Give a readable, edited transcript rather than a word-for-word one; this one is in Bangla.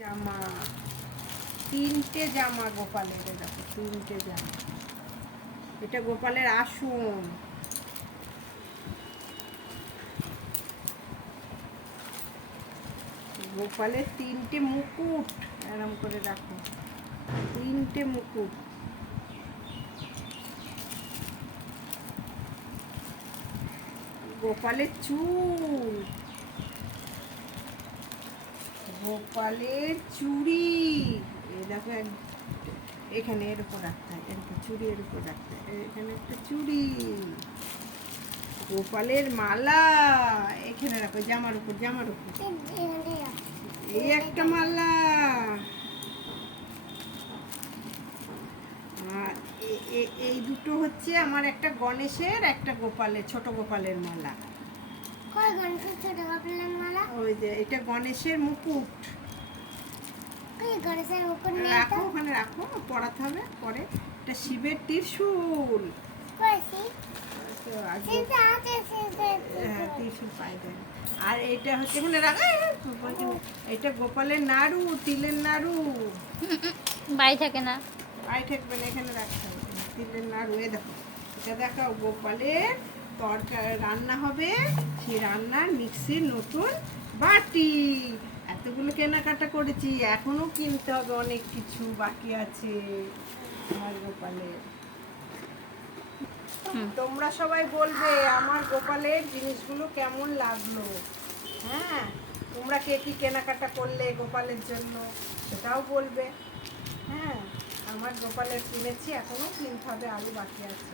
জামা, তিনটে জামা গোপালের, দেখো তিনটে জামা। এটা গোপালের আসন। গোপালের তিনটে মুকুট, এরম করে রাখো, তিনটে মুকুট। গোপালের চুল, গোপালের চুড়ি, এই দেখো এখানে এর উপর রাখতে হয়, এরকম চুড়ি এর উপর রাখতে হয়, এখানে একটা চুড়ি। গোপালের মালা এখানে রাখো, জামার উপর, জামার উপর এই একটা মালা। আর এই দুটো হচ্ছে আমার, একটা গণেশের, একটা গোপালের, ছোট গোপালের মালা। ওই যে এটা গণেশের মুকুট, রাখো ওখানে রাখো, পড়াতে হবে পরে। এটা শিবের ত্রিশূল, ত্রিশূল পাই দেন। আর এটা হচ্ছে এখানে রাখো, এটা গোপালের নাড়ু, তিলের নাড়ু। বাড়ি থাকে না, বাড়ি থাকবে না, এখানে রাখতে হবে তিলের নাড়ু। এ দেখো, এটা দেখাও গোপালের তরকারি রান্না হবে, সেই রান্নার মিক্সির নতুন বাটি। এতগুলো কেনাকাটা করেছি, এখনো কিনতে হবে, অনেক কিছু বাকি আছে আমার গোপালের। তোমরা সবাই বলবে আমার গোপালের জিনিসগুলো কেমন লাগলো। হ্যাঁ, তোমরা কে কি কেনাকাটা করলে গোপালের জন্য সেটাও বলবে। হ্যাঁ, আমার গোপালের কিনেছি, এখনো কিনতে হবে, আরো বাকি আছে।